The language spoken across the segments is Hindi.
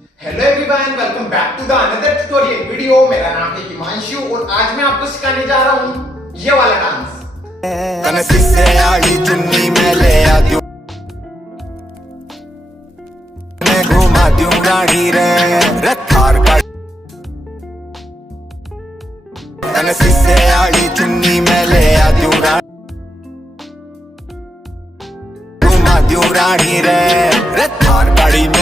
Hello everyone, welcome back to the another tutorial video. मेरा नाम है हिमांशु और आज मैं आपको सिखाने जा रहा हूँ ये वाला डांस। से आड़ी चुन्नी में ले आती हूँ, मैं घुमा दूं रानी रे रथार का। से आड़ी चुन्नी में ले आती हूँ, घुमा दूं रानी रे रथार गाड़ी में।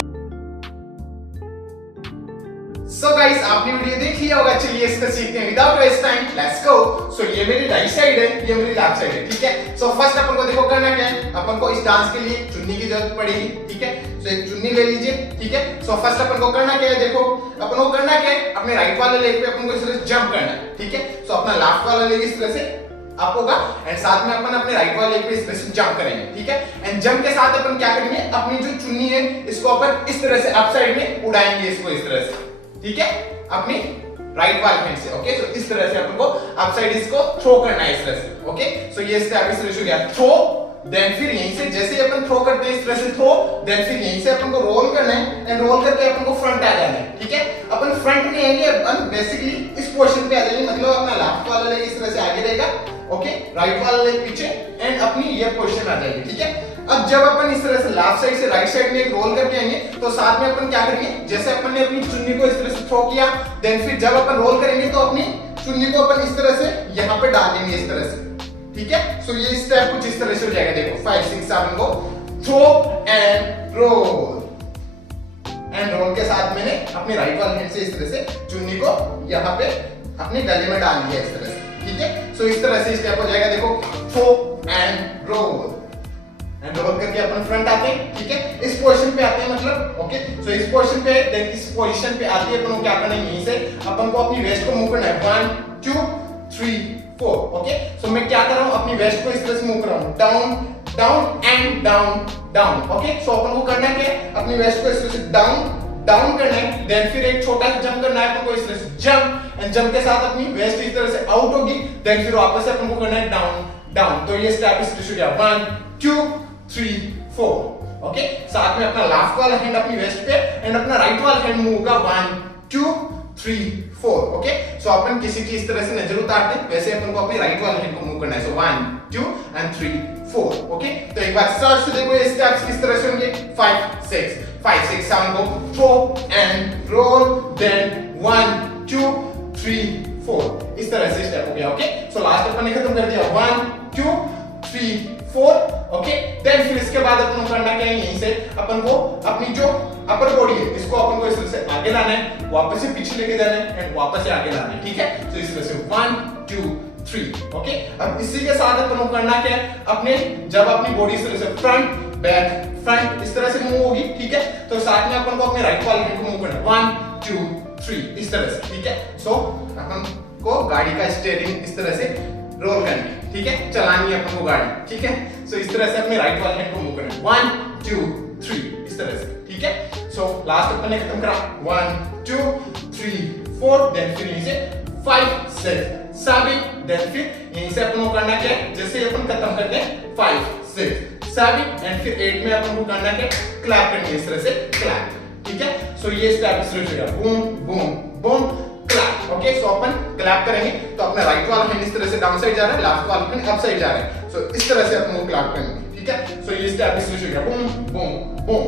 सो गाइस, आपने वीडियो देख लिया होगा। चलिए इसको सीखते हैं without waste time, let's go. So ये मेरी राइट साइड है, ये मेरी लेफ्ट साइड है, ठीक है। सो फर्स्ट अपन को देखो करना क्या है, अपन को इस डांस के लिए चुन्नी की जरूरत पड़ेगी, ठीक है। सो एक चुन्नी ले लीजिए, ठीक है। सो फर्स्ट अपन को करना क्या है, देखो अपन को करना क्या है, अपने राइट वाले लेग पे अपन को इस तरह से जंप करना है, ठीक है। सो अपना लेफ्ट वाला लेग इस तरह से अप होगा एंड साथ में अपन अपने राइट वाले लेग पे इस तरह से जंप करेंगे, ठीक है। एंड जंप के साथ अपन क्या करेंगे, अपनी जो चुन्नी है इसको अपन इस तरह से अप साइड में उड़ाएंगे, इसको इस तरह से, ठीक है, अपनी राइट वाले हैंड से, ओके। सो इस तरह से अपन को अप साइड इसको थ्रो करना है इस तरह से, ओके। सो ये स्टेप इस तरह से हो गया थ्रो, देन फिर यहीं से जैसे ही अपन थ्रो करते हैं इस तरह से थ्रो, देन फिर यहीं से अपन को रोल करना है एंड रोल करके अपन को फ्रंट आ जाना है, ठीक है। अपन फ्रंट में आएंगे, अपन बेसिकली इस पोजीशन पे आ जाएंगे, मतलब अपना लेफ्ट वाला लेग इस तरह से आगे रहेगा, ओके, राइट वाला लेग पीछे एंड अपनी ये पोजीशन आ जाएगी, ठीक है। अब जब अपन इस तरह से लेफ्ट साइड से राइट साइड में एक रोल करके आएंगे तो साथ में अपन क्या करेंगे, जैसे अपन ने अपनी चुन्नी को इस तरह से थ्रो किया, देन फिर जब अपन रोल करेंगे तो अपनी चुन्नी को अपन इस तरह से यहाँ पे डालेंगे इस तरह से, ठीक है। सो ये स्टेप कुछ इस तरह से हो जाएगा, देखो 5 6 7 को throw and roll, and roll के साथ मैंने अपने राइट वाले हैंड से इस तरह से चुन्नी को यहाँ पे अपने गले में डाल दिया इस तरह से, ठीक है। सो इस तरह से स्टेप हो जाएगा, देखो throw and roll and roll करके अपन फ्रंट आते हैं, ठीक है। इस पोजीशन पे आते हैं, मतलब ओके। सो इस पोजीशन पे, देन इस पोजीशन पे आते हैं अपन को क्या करना है, यहीं से अपन को अपनी वेस्ट को मूव करना है 1 2 3 4, ओके। सो मैं क्या कर रहा हूं, अपनी वेस्ट को इस तरह से मूव कर रहा हूं, down down and down down, okay. So अपन को करना क्या है, अपनी वेस्ट को इस तरह से डाउन डाउन करना है, देन फिर एक छोटा सा जंप करना है अपन को इस तरह से जंप, एंड जंप के साथ अपनी वेस्ट इस तरह से आउट होगी, देन फिर वापस से अपन को करना है डाउन डाउन। तो ये स्टेप इस तरह से हो गया 1 2 3 4, ओके। साथ में अपना लेफ्ट वाला हैंड अपनी वेस्ट पे एंड अपना राइट वाला हैंड मूव होगा 1 2 3 4, ओके। सो अपन किसी की इस तरह से नजर उतारते हैं, वैसे अपन को अपने राइट वाले हैंड को मूव करना है। सो 1 2 एंड 3 4, ओके। तो एक बार सर्च से देखो ये स्टेप्स किस तरह से होंगे, 5 6 7 को थ्रो एंड रोल, देन 1 2 3 4, इस तरह से स्टेप हो गया, ओके। सो लास्ट अपन ने खत्म कर दिया 1 2 3 4, ओके। देन फिर इसके बाद अपन को करना क्या है, यहीं से अपन को अपनी जो अपर बॉडी है इसको अपन को इस तरह से आगे लाना है, वापस से पीछे लेके जाना है एंड वापस से आगे लाना है, ठीक है। तो इस तरह से 1 2 3, ओके। अब इसी के साथ अपन को करना क्या है, अपने जब अपनी बॉडी इस तरह से फ्रंट बैक फ्रंट इस तरह से मूव होगी, ठीक है, तो साथ में अपन को अपने राइट वाले हैंड को मूव करना है 1 2 3, इस तरह से, ठीक है। सो अपन को गाड़ी का स्टीयरिंग इस तरह से रोल करनी है, ठीक है, चलानी है अपन को गाड़ी, ठीक है। सो इस तरह से अपने राइट वाले हैंड को मूव करना है 1 2 3, इस तरह से, ठीक है। सो लास्ट अपन ने खत्म करा 1 2 3 4, देन फिर यहीं से 5 6 7, देन फिर यहीं से अपन को करना क्या है, जैसे अपन खत्म करते हैं 5 6 7 एंड फिर 8 में अपन को करना क्या, क्लैप करनी है इस तरह से, क्लैप, ठीक है। सो ये स्टेप इस तरह से होगा boom boom boom clap, okay. So अपन क्लैप करेंगे तो अपना राइट वाला हैंड इस तरह से डाउन साइड जा रहा है, लेफ्ट वाला हैंड अप साइड जा रहा है। सो इस तरह से अपन को क्लैप करेंगे, ठीक है। सो ये स्टेप इस तरह से होगा boom boom boom,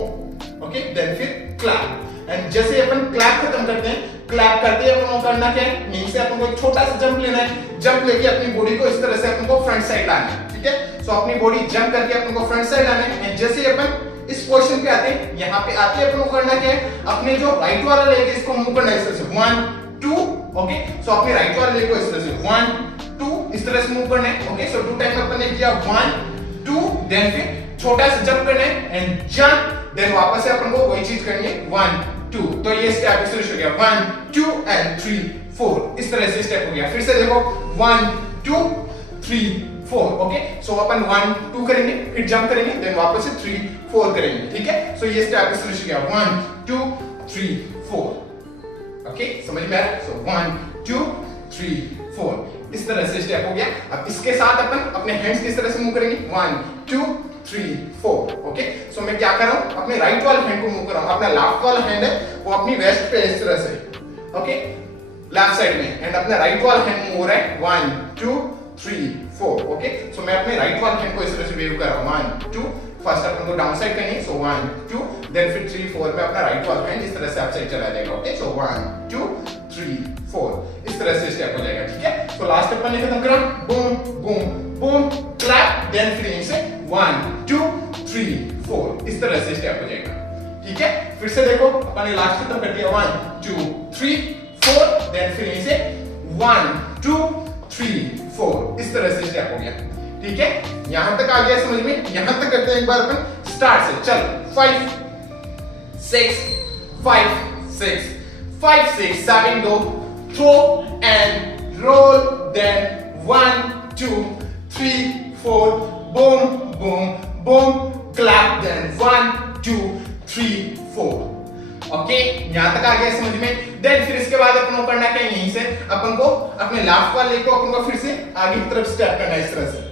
okay. Then फिर क्लैप, एंड जैसे अपन क्लैप खत्म करते हैं, क्लैप करते ही अपन को करना क्या है, यहीं से अपन को एक छोटा सा जंप लेना है, जंप लेके अपनी बॉडी को इस तरह से अपन को फ्रंट साइड लाना है, ठीक है। सो अपनी बॉडी जंप करके अपन को फ्रंट साइड लाना है, एंड जैसे अपन इस पोजीशन पे आते हैं, यहाँ पे आते अपन को करना क्या है, अपने जो राइट वाला लेग है इसको मूव करना है इस तरह से 1 2, ओके। सो अपने राइट वाले लेग को इस तरह से 1 2 इस तरह से मूव करना है, ओके। सो 2 टाइम अपन ने किया 1 2, देन फिर छोटा सा जंप करना है एंड जंप, देन वापस से अपन को वही चीज करनी है 1 2। तो ये स्टेप इस तरह से हो गया 1 2 एंड 3 4, इस तरह से स्टेप हो गया। फिर से देखो 1 2 3 4, ओके। सो अपन 1 2 करेंगे, फिर जंप करेंगे, देन वापस से 3 4 करेंगे, ठीक है। सो ये स्टेप इस तरह से हो गया 1 2 3 4, ओके। समझ में आया? सो 1 2 3 4, इस तरह से स्टेप हो गया। अब इसके साथ अपन अपने हैंड्स किस तरह से मूव करेंगे 1 2 3 4। ओके, सो मैं क्या कर रहा हूं, अपने राइट वाले हैंड को मूव कर रहा हूं, अपना लेफ्ट वाला हैंड है वो अपनी वेस्ट पे इस तरह से, ओके, लेफ्ट साइड में, एंड अपना राइट वाला हैंड मूव हो रहा है 1 2 3 4। ओके, सो मैं अपने राइट वाले हैंड को इस तरह से वेव कर रहा हूं 1 2, फर्स्ट अपन को डाउन साइड करनी है, सो 1 2, देन फिर 3 4 में अपना राइट वाला हैंड इस तरह से अप साइड चला जाएगा। ओके, सो 1 2 3 4 इस तरह से स्टेप हो जाएगा। ठीक है, सो लास्ट अपन ने खत्म करा, boom boom boom clap, then फिर यहीं से 1 2 3 4 इस तरह से स्टेप हो जाएगा। ठीक है, फिर से देखो अपन ने लास्ट खत्म कर दिया 1 2 3 4, देन फिर यहीं से 1 2 3 4 इस तरह से स्टेप हो गया। ठीक है, यहां तक आ गया समझ में? यहां तक करते हैं एक बार अपन स्टार्ट से। चल 5 6 5 6 5 6 7 go, throw and roll, then 1 2 3 4 boom boom boom clap, then 1 2 3 4। Okay, यहां तक आ गया समझ में? देन फिर इसके बाद अपन को करना क्या, यहीं से अपन को अपने लेफ्ट वाले को अपन को फिर से आगे की तरफ स्टेप करना है इस तरह से।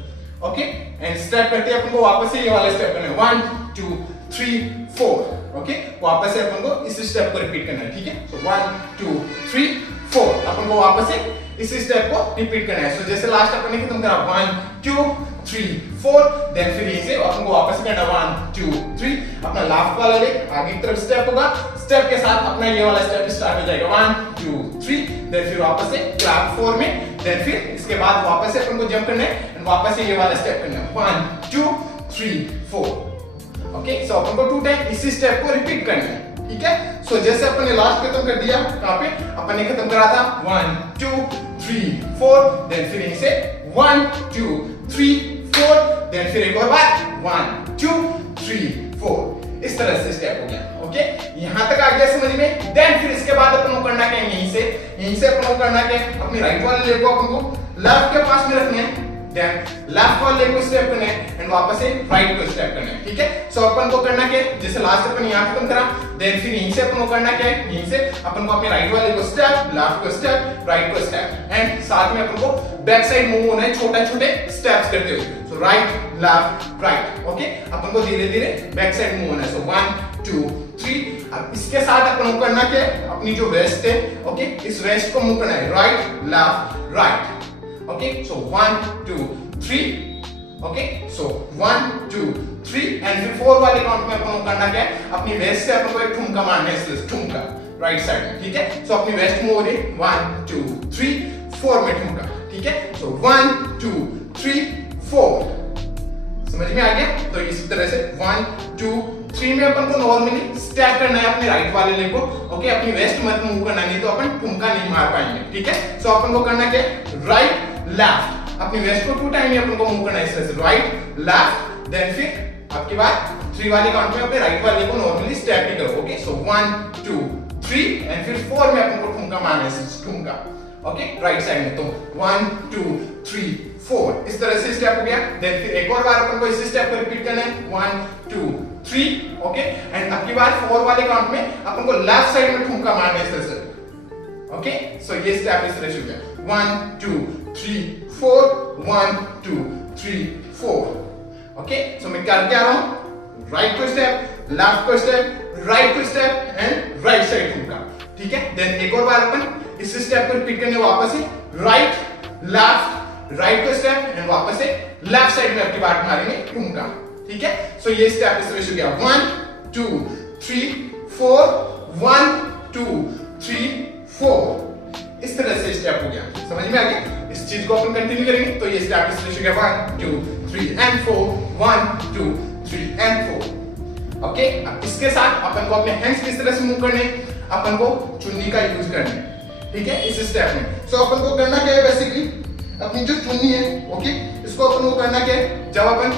ओके, एंड स्टेप करते अपन को वापस से ये वाला स्टेप करना है 1 2 3 4। ओके, वापस से अपन को इस स्टेप को रिपीट करना है। ठीक है, सो 1 2 3 4 अपन को वापस से इस स्टेप को रिपीट करना है। सो जैसे लास्ट अपन ने खत्म करा 1 2 3 4, देन फिर यहीं से अपन को वापस करना 1 2 3, अपना लेफ्ट वाला लेग आगे की तरफ स्टेप होगा, स्टेप के साथ अपना ये वाला स्टेप स्टार्ट हो जाएगा 1 2 3, देन फिर वापस से क्लैप 4 में, देन फिर इसके बाद वापस से अपन को जंप करना है एंड वापस से ये वाला स्टेप करना है 1 2 3 4। ओके, सो अपन को 2 टाइम इसी स्टेप को रिपीट करना है। ठीक है, सो जैसे अपन ने लास्ट खत्म कर दिया, कहां पे अपन ने खत्म करा था 1 2 3 4, देन फिर यहीं से 1 2 3 4, देन फिर एक और बार 1 2 3 4 इस तरह से स्टेप हो गया। ओके, यहां तक आ गया समझ में? देन फिर इसके बाद अपन को करना क्या है, यहीं से अपन को करना क्या है, अपनी राइट वाले लेग को अपन को लेफ्ट के पास में रखना है, देन लेफ्ट वाले लेग को स्टेप करना है एंड वापस से राइट को स्टेप करना है। ठीक है, सो अपन को करना क्या है, जैसे लास्ट अपन यहां खत्म करा, देन फिर यहीं से अपन को करना क्या है, यहीं से अपन को अपने राइट वाले को स्टेप, लेफ्ट को स्टेप, राइट को स्टेप, एंड साथ में अपन को बैक साइड मूव होना है छोटे छोटे स्टेप्स करते हुए। सो राइट लेफ्ट राइट। ओके, अपन को धीरे धीरे बैक साइड मूव होना है। सो 1 2 3। अब इसके साथ अपन को करना क्या है, अपनी जो वेस्ट है, ओके, इस वेस्ट को मूव करना है right left right. Okay, so 1 2 3। Okay, so 1 2 3, and फिर 4 वाले काउंट में अपन को करना क्या है, अपनी वेस्ट से अपन को एक ठुमका मारना है, इसलिए ठुमका राइट साइड में। ठीक है, सो अपनी वेस्ट मूव हो रही है 1 2 3 4 में ठुमका। ठीक है, सो 1 2 3 4 समझ में आ गया? तो इसी तरह से 1 2 3 में अपन को नॉर्मली स्टेप करना है अपने राइट वाले लेग को। ओके, अपनी वेस्ट मत मूव करना, नहीं तो अपन ठुमका नहीं मार पाएंगे। ठीक है, सो अपन को करना क्या है, राइट लेफ्ट, अपनी वेस्ट को 2 टाइम अपन को मूव करना है इस तरह से राइट लेफ्ट, देन फिर आपके बाद 3 वाले काउंट में अपने राइट वाले को नॉर्मली स्टेप ही करो। ओके, सो 1 2 3, एंड फिर 4 में अपन को ठुमका मारना है, ठुमका। ओके, राइट साइड में, तो 1 2 3 4 इस तरह से स्टेप हो गया। देन फिर एक और बार अपन को इसी स्टेप को रिपीट करना है 1 2 3। ओके, एंड अब की बार 4 वाले काउंट में अपन को लेफ्ट साइड में ठुमका मारना है इस तरह से। ओके, सो ये स्टेप इस तरह से हो गया 1 2 3 4 1 2 3 4। ओके, सो मैं क्या रहा हूं, राइट को स्टेप, लेफ्ट को स्टेप, राइट को स्टेप एंड राइट साइड ठुमका। ठीक है, देन एक और बार अपन इस स्टेप को रिपीट करने वापस से राइट लेफ्ट राइट को स्टेप एंड वापस से लेफ्ट साइड में आपकी बात मारेंगे ठुमका। ठीक है, सो ये स्टेप इस तरह से हो गया 1 2 3 4 1 2 3 4 इस तरह से स्टेप हो गया। समझ में आ गया? इस चीज को अपन कंटिन्यू करेंगे तो ये स्टेप इस तरह से हो गया 1 2 3 एंड 4 1 2 3 एंड 4। ओके, अब इसके साथ अपन को अपने हैंड्स किस तरह से मूव करने, अपन को चुन्नी का यूज करना है। ठीक है, इस स्टेप में सो अपन को करना क्या है, बेसिकली अपनी जो चुन्नी है, ओके, इसको अपन को करना क्या है, जब अपन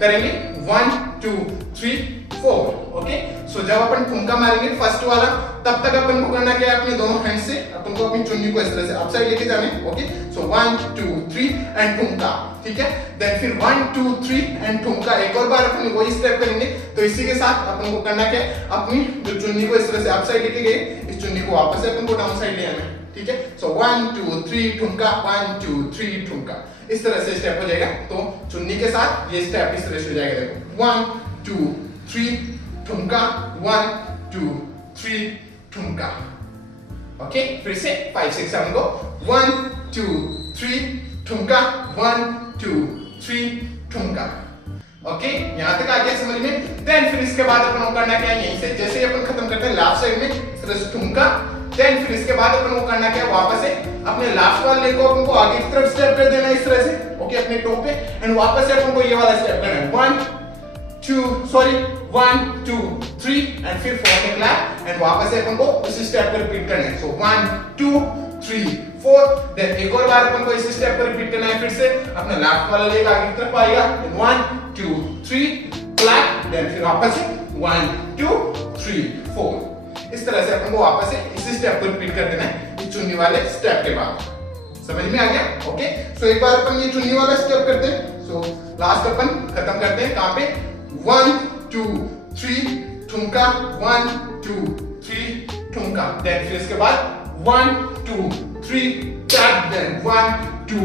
करेंगे 1 2 3 4। ओके, सो जब अपन ठुमका मारेंगे फर्स्ट वाला, तब तक अपन को करना क्या है, अपने दोनों हैंड से अपन को अपनी चुन्नी को इस तरह से अप साइड लेके जाना है। ओके, सो 1 2 3 एंड ठुमका। ठीक है, देन फिर 1 2 3 एंड ठुमका। एक और बार अपन वही स्टेप करेंगे। तो इसी के साथ अपन को करना क्या है, अपनी जो चुन्नी को इस तरह से अप साइड लेके गए, इस चुन्नी को वापस से अपन को डाउन साइड ले आना है। ठीक है, सो 1 2 3 ठुमका 1 2 3 ठुमका, इस तरह से स्टेप हो जाएगा। तो चुन्नी के साथ ये स्टेप इस तरह से हो जाएगा। देखो 1 2 3 ठुमका 1 2 3 ठुमका। ओके, फिर से 5 6 7 गो 1 2 3 ठुमका 1 2 3 ठुमका। ओके, यहां तक आ गया समझ में। देन फिर इसके बाद अपन को करना क्या है, यहीं से जैसे ही अपन खत्म करते हैं लेफ्ट साइड में इस तरह से ठुमका। देन फिर इसके बाद अपन को करना क्या है, वापस से अपने लास्ट वाले को अपन को आगे की तरफ स्टेप कर देना है इस तरह से। ओके, अपने टो पे एंड वापस से अपन को ये वाला स्टेप करना है 1 2 3 एंड फिर 4 में क्लैप एंड वापस से अपन को इसी स्टेप पर रिपीट करना है। सो 1 2 3 4। देन एक और बार अपन को इसी स्टेप पर रिपीट करना है, फिर से अपना लेफ्ट वाला लेग आगे की तरफ आएगा 1 2 3 क्लैप। देन फिर वापस से 1 2 3 4। इस तरह से अपन को वापस से इसी स्टेप को रिपीट कर देना है इस चुन्नी वाले स्टेप के बाद। समझ में आ गया? ओके, सो एक बार अपन ये चुन्नी वाला स्टेप करते हैं। सो लास्ट अपन खत्म करते हैं कहां पे, 1 2 3 ठुमका 1 2 3 ठुमका। देन फिर इसके बाद 1 2 3 टैप। देन 1 2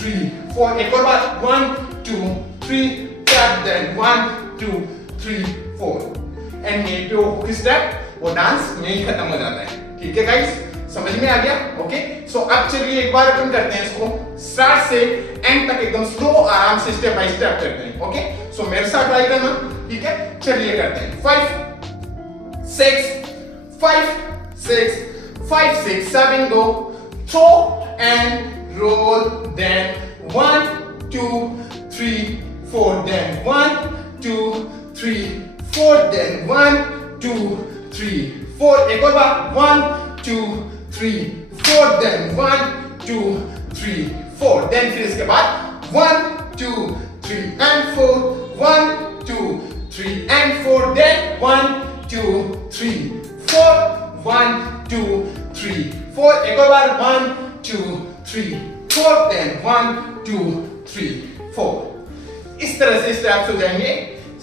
3 4। एक और बार 1 2 3 टैप। देन 1 2 3 4 एंड ये पे वो स्टेप वो डांस यही खत्म हो जाता है। ठीक है गाइस, समझ में आ गया? ओके, सो अब चलिए एक बार अपन करते हैं इसको स्टार्ट से एंड तक एकदम स्लो आराम से स्टेप बाय स्टेप करते हैं। ओके, सो मेरे साथ ट्राई करना। ठीक है, चलिए करते हैं 5 6 5 6 5 6 7 go. Throw and roll. Then 1 2 3 4। Then 1 2 3 4। Then 1 2 3 4। एक और बार 1 2 3 4। देन 1 2 3 4। देन फिर इसके बाद 1 2 3 and 4 1 2 3 and 4। देन 1 2 3 4 1 2 3 4। एक और बार 1 2 3 4। देन 1 2 3 4। इस तरह से स्टेप्स हो जाएंगे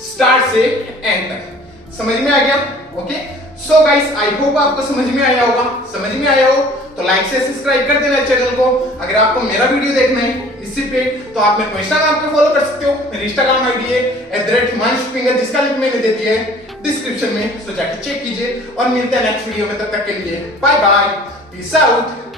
स्टार्ट से एंड तक। समझ में आ गया? Okay, so guys I hope आपको समझ में आया होगा। समझ में आया हो तो लाइक से सब्सक्राइब कर देना चैनल को। अगर आपको मेरा वीडियो देखना है इसी पे तो आप मेरे को इंस्टाग्राम पे फॉलो कर सकते हो। मेरी इंस्टाग्राम आईडी है @himanshu, जिसका लिंक मैंने दे दिया है डिस्क्रिप्शन में, सो जाके चेक कीजिए और मिलते हैं नेक्स्ट वीडियो में। तब तक के लिए बाय बाय, पीस आउट।